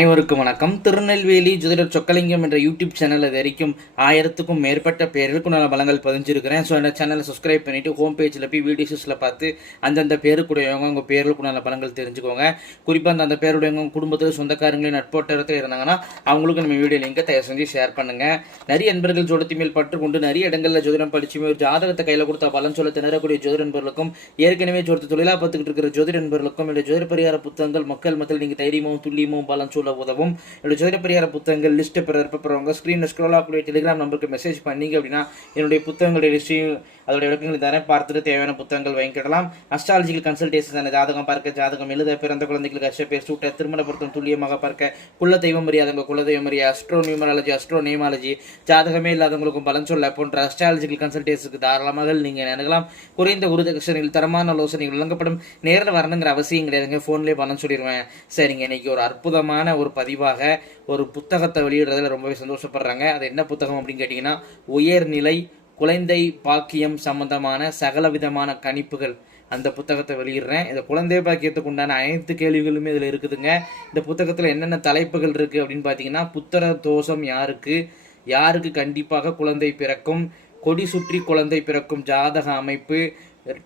அனைவருக்கும் வணக்கம். திருநெல்வேலி ஜோதிடர் சொக்கலிங்கம் என்ற யூடியூப் சேனல் இது வரைக்கும் ஆயிரத்துக்கும் மேற்பட்ட பேருக்கு நான் பலங்கள் பதிஞ்சிருக்கிறேன். ஸோ அந்த சேனலை சப்ஸ்கிரைப் பண்ணிவிட்டு ஹோம் பேஜில் போய் வீடியோஸில் பார்த்து அந்தந்த பேருக்குடையவங்க உங்கள் பேருக்கு நல்ல பலங்கள் தெரிஞ்சுக்கோங்க. குறிப்பாக அந்த அந்த பேருடையவங்க குடும்பத்தில் சொந்தக்காரங்களே நட்போட்டத்தில் இருந்தாங்கன்னா அவங்களுக்கு நம்ம வீடியோ லிங்கை தயவு செஞ்சு ஷேர் பண்ணுங்கள் நிறைய நண்பர்கள் ஜோடத்தி மேல் பற்று கொண்டு நிறைய இடங்களில் ஜோதிடம் படிச்சுமே ஒரு ஜாதகத்தை கையில் கொடுத்தா பலன் சொல்ல திணறக்கூடிய ஜோதிட நண்பர்களுக்கும் ஏற்கனவே ஜோதிட தொழிலாக பார்த்துக்கிட்டு இருக்கிற ஜோதிட நண்பர்களுக்கும் இல்லை ஜோதிட பரிகார புத்தகங்கள் மக்கள் மத்தியில் நீங்கள் தைரியமும் துல்லியமும் பலன் சொல்ல உதவும். என்னுடைய ஜோதிட பரிகார புத்தகங்கள் லிஸ்ட் பெறப்பறவங்க ஸ்க்ரீனில் ஸ்க்ரோல் ஆகக்கூடிய டெலிகிராம் நம்பருக்கு மெசேஜ் பண்ணீங்க அப்படின்னா என்னுடைய புத்தகங்களுடைய லிஸ்ட்டையும் அதோடைய விளக்கங்கள் தரேன். பார்த்துட்டு தேவையான புத்தகங்கள் வாங்கிக்கிடலாம். அஸ்ட்ராலஜிக்கல் கன்சல்டேஷன் ஜாதகம் பார்க்க ஜாதகம் எழுத பிறந்த குழந்தைகளுக்கு அஷ்ட பேர் சூட்ட திருமண பொருத்தம் துல்லியமாக பார்க்க குல தெய்வம் அறியாதவங்க குல தெய்வம் அறிய அஸ்ட்ரோ நியூமராலஜி அஸ்ட்ரோ நியமாலஜி ஜாதகமே இல்லாதவங்களுக்கும் பலன் சொல்ல போன்ற அஸ்ட்ராலஜிக்கல் கன்சல்டேஷனுக்கு தாராளமாக நீங்கள் அணுகலாம் குறைந்த உருத தரமான ஆலோசனைகள் வழங்கப்படும். நேரில் வரணுங்கிற அவசியம் கிடையாதுங்க. ஃபோன்லேயே பலன் சொல்லிடுவேன் சரிங்க இன்னைக்கு ஒரு அற்புதமான ஒரு பதிவாக ஒரு புத்தகத்தை வெளியிடுறதுல ரொம்பவே சந்தோஷப்படுறாங்க. அது என்ன புத்தகம் அப்படின்னு கேட்டிங்கன்னா உயர்நிலை குழந்தை பாக்கியம் சம்பந்தமான சகல விதமான கணிப்புகள் அந்த புத்தகத்தை வெளியிடுறேன். இந்த குழந்தை பாக்கியத்துக்கு உண்டான அனைத்து கேள்விகளுமே இதில் இருக்குதுங்க. இந்த புத்தகத்தில் என்னென்ன தலைப்புகள் இருக்குது அப்படின்னு பார்த்தீங்கன்னா புத்தர தோஷம் யாருக்கு? யாருக்கு கண்டிப்பாக குழந்தை பிறக்கும்? கொடி சுற்றி குழந்தை பிறக்கும் ஜாதக அமைப்பு.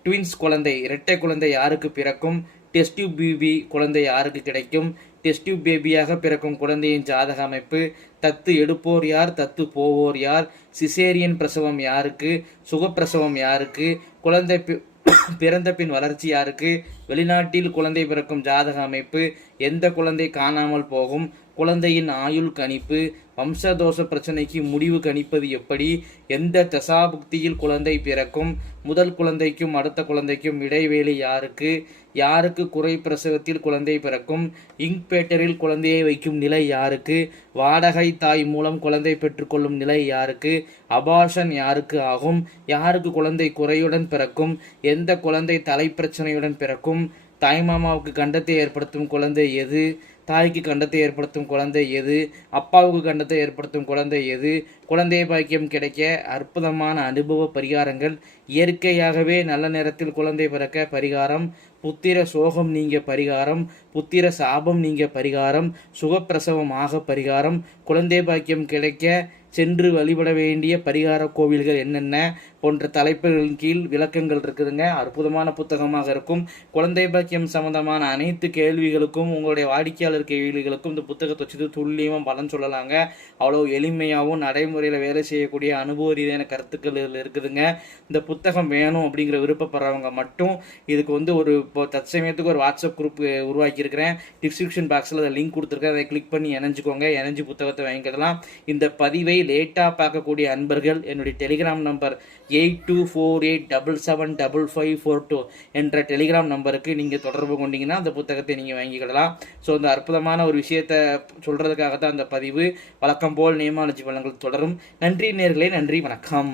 ட்வின்ஸ் குழந்தை இரட்டை குழந்தை யாருக்கு பிறக்கும்? டெஸ்டியூப் பேபி குழந்தை யாருக்கு கிடைக்கும்? டெஸ்டியூப் பேபியாக பிறக்கும் குழந்தையின் ஜாதக அமைப்பு தத்து எடுப்போர் யார் தத்து போவோர் யார் சிசேரியன் பிரசவம் யாருக்கு சுகப்பிரசவம் யாருக்கு குழந்தை பிறந்த பின் வளர்ச்சி யாருக்கு வெளிநாட்டில் குழந்தை பிறக்கும் ஜாதக அமைப்பு எந்த குழந்தை காணாமல் போகும் குழந்தையின் ஆயுள் கணிப்பு வம்சதோஷ பிரச்சனைக்கு முடிவு கணிப்பது எப்படி? எந்த தசாபுக்தியில் குழந்தை பிறக்கும்? முதல் குழந்தைக்கும் அடுத்த குழந்தைக்கும் இடைவேளை யாருக்கு? யாருக்கு குறை பிரசவத்தில் குழந்தை பிறக்கும்? இங்க்பேட்டரில் குழந்தையை வைக்கும் நிலை யாருக்கு? வாடகை தாய் மூலம் குழந்தை பெற்றுக்கொள்ளும் நிலை யாருக்கு? அபாஷன் யாருக்கு ஆகும்? யாருக்கு குழந்தை குறையுடன் பிறக்கும்? எந்த குழந்தை தலைப்பிரச்சனையுடன் பிறக்கும்? தாய்மாமாவுக்கு கண்டத்தை ஏற்படுத்தும் குழந்தை எது? தாய்க்கு கண்டத்தை ஏற்படுத்தும் குழந்தை எது? அப்பாவுக்கு கண்டத்தை ஏற்படுத்தும் குழந்தை எது? குழந்தை பாக்கியம் கிடைக்க அற்புதமான அனுபவ பரிகாரங்கள். இயற்கையாகவே நல்ல நேரத்தில் குழந்தை பிறக்க பரிகாரம். புத்திர சோகம் நீங்க பரிகாரம். புத்திர சாபம் நீங்க பரிகாரம். சுகப்பிரசவம் ஆக பரிகாரம். குழந்தை பாக்கியம் கிடைக்க சென்று வழிபட வேண்டிய பரிகார கோவில்கள் என்னென்ன போன்ற தலைப்புகளின் கீழ் விளக்கங்கள் இருக்குதுங்க. அற்புதமான புத்தகமாக இருக்கும். குழந்தை பாக்கியம் சம்பந்தமான அனைத்து கேள்விகளுக்கும் உங்களுடைய வாடிக்கையாளர் கேள்விகளுக்கும் இந்த புத்தகத்தை வச்சு துல்லியமாக பலன் சொல்லலாங்க. அவ்வளோ எளிமையாகவும் நடைமுறையில் வேலை செய்யக்கூடிய அனுபவ ரீதியான கருத்துக்கள் இதில் இருக்குதுங்க. இந்த புத்தகம் வேணும் அப்படிங்கிற விருப்பப்படுறவங்க மட்டும் இதுக்கு வந்து ஒரு இப்போ தற்சமயத்துக்கு ஒரு வாட்ஸ்அப் குரூப் உருவாக்கியிருக்கிறேன். டிஸ்கிரிப்ஷன் பாக்ஸில் அதை லிங்க் கொடுத்துருக்கேன். அதை கிளிக் பண்ணி இணைஞ்சிக்கோங்க. இணைஞ்சு புத்தகத்தை வாங்கிக்கலாம். இந்த பதிவை லேட்டாக பார்க்கக்கூடிய அன்பர்கள் என்னுடைய Telegram number eight two four eight double seven double five four two என்ற டெலிகிராம் நம்பருக்கு நீங்கள் தொடர்பு கொண்டீங்கன்னா அந்த புத்தகத்தை நீங்கள் வாங்கிக்கிடலாம் ஸோ அந்த அற்புதமான ஒரு விஷயத்தை சொல்கிறதுக்காக தான் அந்த பதிவு. வழக்கம் போல் நியமாலஜி பலன்கள் தொடரும். நன்றி நேர்களே நன்றி வணக்கம்.